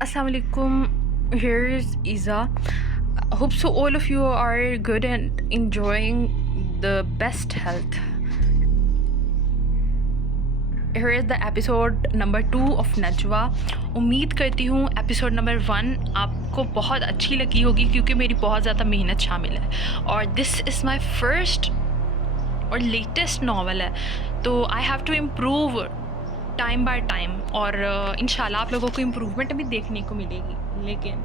Assalamu alaikum. Here's Iza. Hope so all of you are good and enjoying the best health. Here is the episode number 2 of Najwa. उम्मीद करती हूँ episode number 1 आपको बहुत अच्छी लगी होगी क्योंकि मेरी बहुत ज़्यादा मेहनत शामिल है और दिस इज़ माई फर्स्ट और लेटेस्ट नावल है, तो I have to improve time by time और इंशाल्लाह आप लोगों को इम्प्रूवमेंट भी देखने को मिलेगी। लेकिन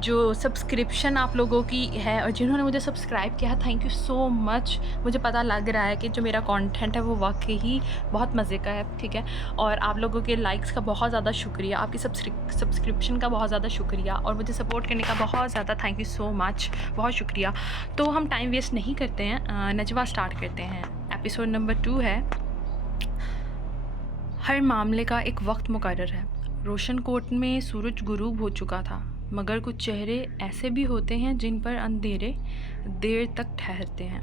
जो सब्सक्रिप्शन आप लोगों की है और जिन्होंने मुझे सब्सक्राइब किया, थैंक यू सो मच। मुझे पता लग रहा है कि जो मेरा कंटेंट है वो वाकई ही बहुत मज़े का है, ठीक है। और आप लोगों के लाइक्स का बहुत ज़्यादा शुक्रिया, आपकी सब्सक्रिप्शन का बहुत ज़्यादा शुक्रिया और मुझे सपोर्ट करने का बहुत ज़्यादा थैंक यू सो मच, बहुत शुक्रिया। तो हम टाइम वेस्ट नहीं करते हैं, नजवा स्टार्ट करते हैं। एपिसोड नंबर 2 है। हर मामले का एक वक्त मुकर्रर है। रोशन कोट में सूरज गुरूब हो चुका था, मगर कुछ चेहरे ऐसे भी होते हैं जिन पर अंधेरे देर तक ठहरते हैं।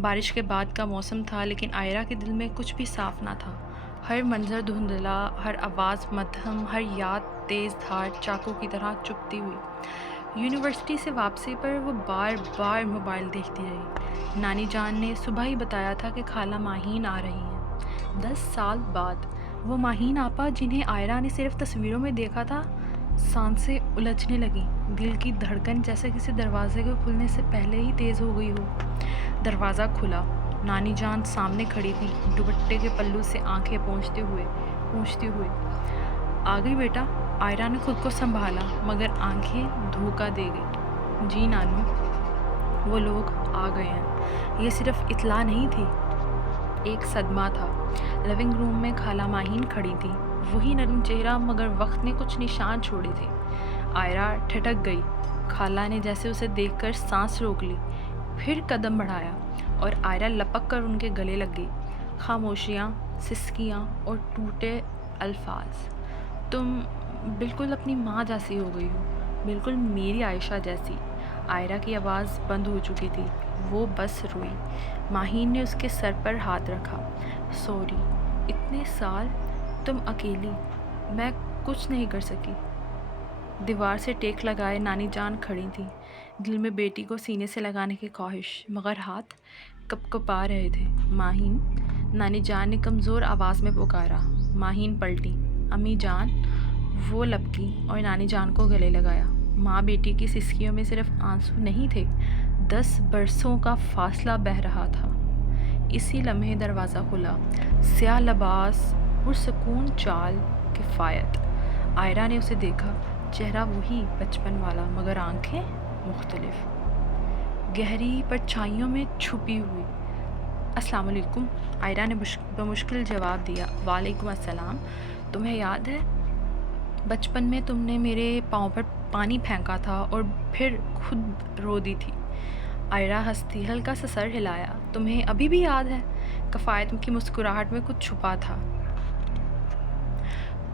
बारिश के बाद का मौसम था, लेकिन आयरा के दिल में कुछ भी साफ ना था। हर मंजर धुंधला, हर आवाज़ मध्यम, हर याद तेज़ धार चाकू की तरह चुभती हुई। यूनिवर्सिटी से वापसी पर वो बार बार मोबाइल देखती रही। नानी जान ने सुबह ही बताया था कि खाला माहीन आ रही हैं। 10 साल बाद वो माहीन आपा, जिन्हें आयरा ने सिर्फ तस्वीरों में देखा था, सांसें उलझने लगी। दिल की धड़कन जैसे किसी दरवाजे के खुलने से पहले ही तेज़ हो गई हो। दरवाज़ा खुला। नानी जान सामने खड़ी थी, दुपट्टे के पल्लू से आंखें पूंछती हुई। आ गई बेटा? आयरा ने खुद को संभाला, मगर आंखें धोखा दे गई। जी नानू, वो लोग आ गए हैं। ये सिर्फ इतला नहीं थी, एक सदमा था। लिविंग रूम में खाला माहीन खड़ी थी, वही नरम चेहरा, मगर वक्त ने कुछ निशान छोड़े थे। आयरा ठिठक गई। खाला ने जैसे उसे देखकर सांस रोक ली, फिर कदम बढ़ाया और आयरा लपक कर उनके गले लग गई। खामोशियाँ, सिसकियाँ और टूटे अल्फाज। तुम बिल्कुल अपनी माँ जैसी हो गई हो, बिल्कुल मेरी आयशा जैसी। आयरा की आवाज़ बंद हो चुकी थी, वो बस रोई। माहीन ने उसके सर पर हाथ रखा। सॉरी, इतने साल तुम अकेली, मैं कुछ नहीं कर सकी। दीवार से टेक लगाए नानी जान खड़ी थी, दिल में बेटी को सीने से लगाने की ख्वाहिश, मगर हाथ कपकपा रहे थे। माहीन, नानी जान ने कमज़ोर आवाज़ में पुकारा। माहीन पलटी। अम्मी जान। वो लपकी और नानी जान को गले लगाया। माँ बेटी की सिसकियों में सिर्फ आंसू नहीं थे, 10 बरसों का फासला बह रहा था। इसी लम्हे दरवाज़ा खुला। स्याह लिबास, पुरसकून चाल, किफ़ायत। आयरा ने उसे देखा। चेहरा वही बचपन वाला, मगर आंखें मुख्तलिफ, गहरी परछाइयों में छुपी हुई। अस्सलाम वालेकुम, आयरा ने बमुश्किल जवाब दिया। वालेकुम अस्सलाम। तुम्हें याद है बचपन में तुमने मेरे पाँव पर पानी फेंका था और फिर खुद रो दी थी? आयरा हंसती, हल्का सा सर हिलाया। तुम्हें अभी भी याद है? कफ़ायत की मुस्कुराहट में कुछ छुपा था।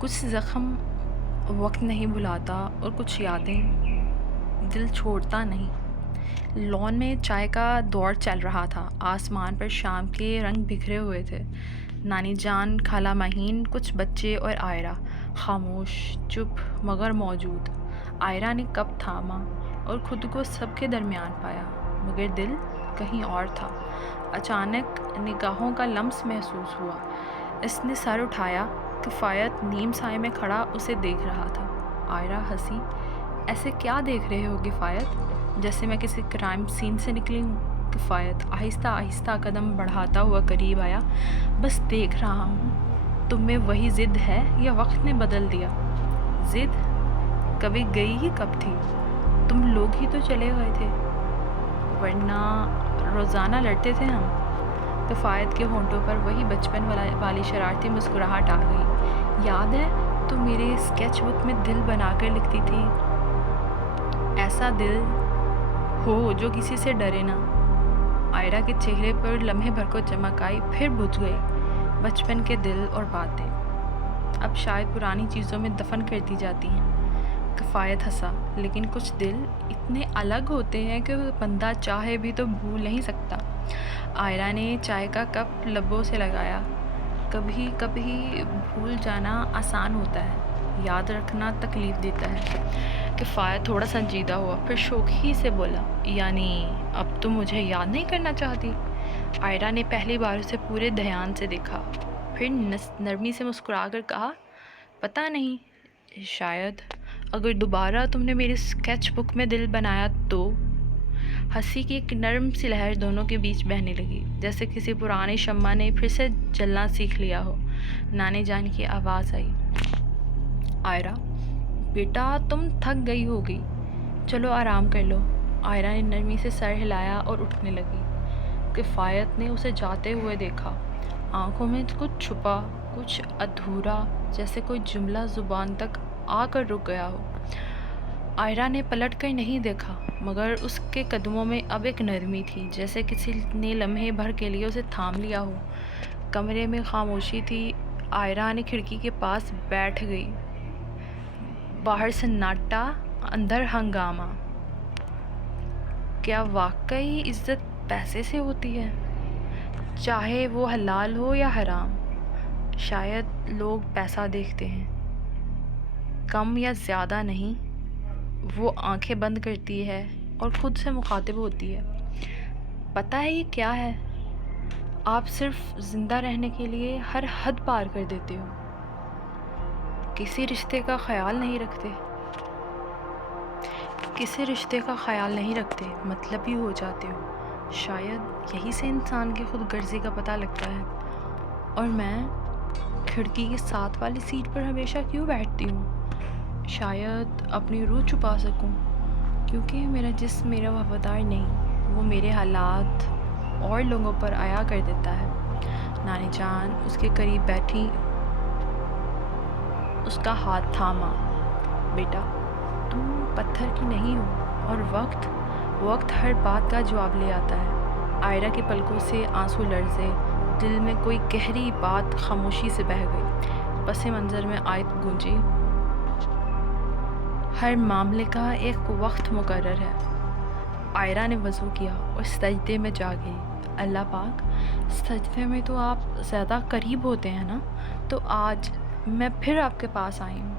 कुछ ज़ख्म वक्त नहीं भुलाता और कुछ यादें दिल छोड़ता नहीं। लॉन में चाय का दौर चल रहा था। आसमान पर शाम के रंग बिखरे हुए थे। नानी जान, खाला माहीन, कुछ बच्चे और आयरा, खामोश, चुप, मगर मौजूद। आयरा ने कप थामा और ख़ुद को सबके दरमियान पाया, मगर दिल कहीं और था। अचानक निगाहों का लम्स महसूस हुआ। इसने सर उठाया। किफ़ायत नीम साए में खड़ा उसे देख रहा था। आयरा हंसी। ऐसे क्या देख रहे हो किफ़ायत? जैसे मैं किसी क्राइम सीन से निकली हूँ। किफ़ायत आहिस्ता आहिस्ता कदम बढ़ाता हुआ करीब आया। बस देख रहा हूँ। तुम में वही ज़िद है या वक्त ने बदल दिया? ज़िद कभी गई ही कब थी? तुम लोग ही तो चले गए थे, वरना रोज़ाना लड़ते थे हम। किफ़ायत के होंठों पर वही बचपन वाली शरारती मुस्कुराहट आ गई। याद है तुम मेरे स्केच बुक में दिल बनाकर लिखती थी, ऐसा दिल हो जो किसी से डरे ना। आयरा के चेहरे पर लम्हे भर को चमक आई, फिर बुझ गई। बचपन के दिल और बातें अब शायद पुरानी चीज़ों में दफन कर दी जाती हैं। किफ़ायत हंसा। लेकिन कुछ दिल इतने अलग होते हैं कि बंदा चाहे भी तो भूल नहीं सकता। आयरा ने चाय का कप लबों से लगाया। कभी कभी भूल जाना आसान होता है, یاد رکھنا تکلیف دیتا ہے۔ کفایت تھوڑا سنجیدہ ہوا، پھر شوخی سے بولا، یعنی اب تم مجھے یاد نہیں کرنا چاہتی؟ آئرہ نے پہلی بار اسے پورے دھیان سے دیکھا، پھر نرمی سے مسکرا کر کہا، پتہ نہیں، شاید اگر دوبارہ تم نے میری اسکیچ بک میں دل بنایا تو۔ ہنسی کی ایک نرم سی لہر دونوں کے بیچ بہنے لگی، جیسے کسی پرانی شمع نے پھر سے جلنا سیکھ لیا ہو۔ نانے جان کی آواز آئی، آئرہ بیٹا تم تھک گئی ہوگی، چلو آرام کر لو۔ آئرہ نے نرمی سے سر ہلایا اور اٹھنے لگی۔ کفایت نے اسے جاتے ہوئے دیکھا، آنکھوں میں کچھ چھپا، کچھ ادھورا، جیسے کوئی جملہ زبان تک آ کر رک گیا ہو۔ آئرہ نے پلٹ کر نہیں دیکھا، مگر اس کے قدموں میں اب ایک نرمی تھی، جیسے کسی نے لمحے بھر کے لیے اسے تھام لیا ہو۔ کمرے میں خاموشی تھی۔ آئرہ نے کھڑکی کے پاس بیٹھ گئی۔ باہر سناٹا، اندر ہنگامہ۔ کیا واقعی عزت پیسے سے ہوتی ہے؟ چاہے وہ حلال ہو یا حرام؟ شاید لوگ پیسہ دیکھتے ہیں، کم یا زیادہ نہیں۔ وہ آنکھیں بند کرتی ہے اور خود سے مخاطب ہوتی ہے، پتہ ہے یہ کیا ہے؟ آپ صرف زندہ رہنے کے لیے ہر حد پار کر دیتے ہو، کسی رشتے کا خیال نہیں رکھتے، مطلبی ہو جاتے ہو۔ شاید یہی سے انسان کی خود غرضی کا پتہ لگتا ہے۔ اور میں کھڑکی کی ساتھ والی سیٹ پر ہمیشہ کیوں بیٹھتی ہوں؟ شاید اپنی روح چھپا سکوں، کیونکہ میرا جسم میرا وفادار نہیں، وہ میرے حالات اور لوگوں پر آیا کر دیتا ہے۔ نانی جان اس کے قریب بیٹھی، اس کا ہاتھ تھاما، بیٹا تم پتھر کی نہیں ہو، اور وقت ہر بات کا جواب لے آتا ہے۔ آئرہ کی پلکوں سے آنسو لرزے، دل میں کوئی گہری بات خاموشی سے بہہ گئی۔ پس منظر میں آیت گونجی، ہر معاملے کا ایک وقت مقرر ہے۔ آئرہ نے وضو کیا اور سجدے میں جا گئی۔ اللہ پاک، سجدے میں تو آپ زیادہ قریب ہوتے ہیں نا، تو آج میں پھر آپ کے پاس آئی ہوں۔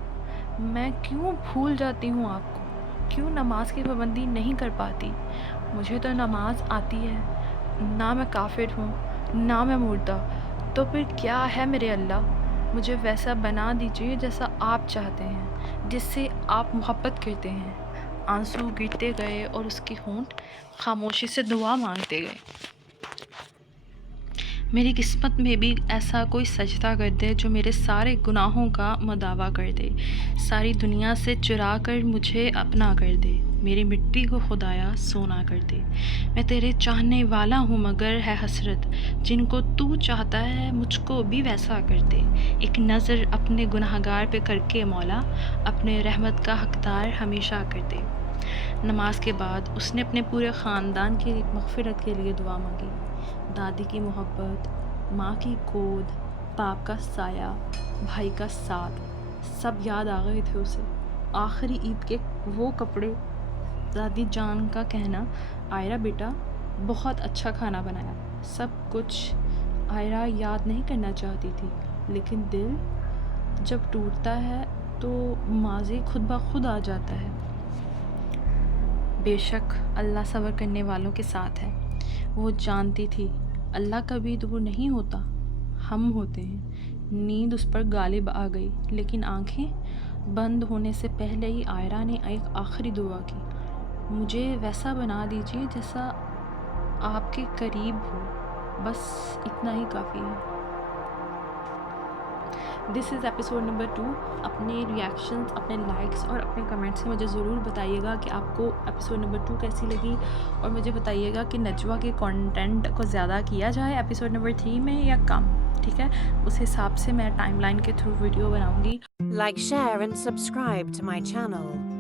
میں کیوں بھول جاتی ہوں آپ کو، کیوں نماز کی پابندی نہیں کر پاتی؟ مجھے تو نماز آتی ہے، نہ میں کافر ہوں نہ میں مردہ، تو پھر کیا ہے میرے اللہ؟ مجھے ویسا بنا دیجیے جیسا آپ چاہتے ہیں، جس سے آپ محبت کرتے ہیں۔ آنسو گرتے گئے اور اس کے ہونٹ خاموشی سے دعا مانگتے گئے۔ میری قسمت میں بھی ایسا کوئی سجدہ کر دے جو میرے سارے گناہوں کا مداوع کر دے، ساری دنیا سے چرا کر مجھے اپنا کر دے، میری مٹی کو خدایا سونا کر دے۔ میں تیرے چاہنے والا ہوں، مگر ہے حسرت، جن کو تو چاہتا ہے مجھ کو بھی ویسا کر دے۔ ایک نظر اپنے گناہگار پہ کر کے مولا، اپنے رحمت کا حقدار ہمیشہ کر دے۔ نماز کے بعد اس نے اپنے پورے خاندان کی مغفرت کے لیے دعا مانگی۔ دادی کی محبت، ماں کی گود، باپ کا سایہ، بھائی کا ساتھ، سب یاد آ گئے تھے اسے۔ آخری عید کے وہ کپڑے، دادی جان کا کہنا، آئرہ بیٹا بہت اچھا کھانا بنایا، سب کچھ آئرہ یاد نہیں کرنا چاہتی تھی، لیکن دل جب ٹوٹتا ہے تو ماضی خود بخود آ جاتا ہے۔ بے شک اللہ صبر کرنے والوں کے ساتھ ہے۔ وہ جانتی تھی اللہ کبھی دور نہیں ہوتا، ہم ہوتے ہیں۔ نیند اس پر غالب آ گئی، لیکن آنکھیں بند ہونے سے پہلے ہی آئرہ نے ایک آخری دعا کی، مجھے ویسا بنا دیجیے جیسا آپ کے قریب ہو، بس اتنا ہی کافی ہے۔ دس از ایپیسوڈ نمبر 2۔ اپنے ریاکشنز، اپنے لائکس اور اپنے کمنٹس سے مجھے ضرور بتائیے گا کہ آپ کو ایپیسوڈ نمبر 2 کیسی لگی، اور مجھے بتائیے گا کہ نجوہ کے کانٹینٹ کو زیادہ کیا جائے ایپیسوڈ نمبر 3 میں یا کم، ٹھیک ہے؟ اس حساب سے میں ٹائم لائن کے تھرو ویڈیو بناؤں گی۔ Like, share and subscribe to my channel.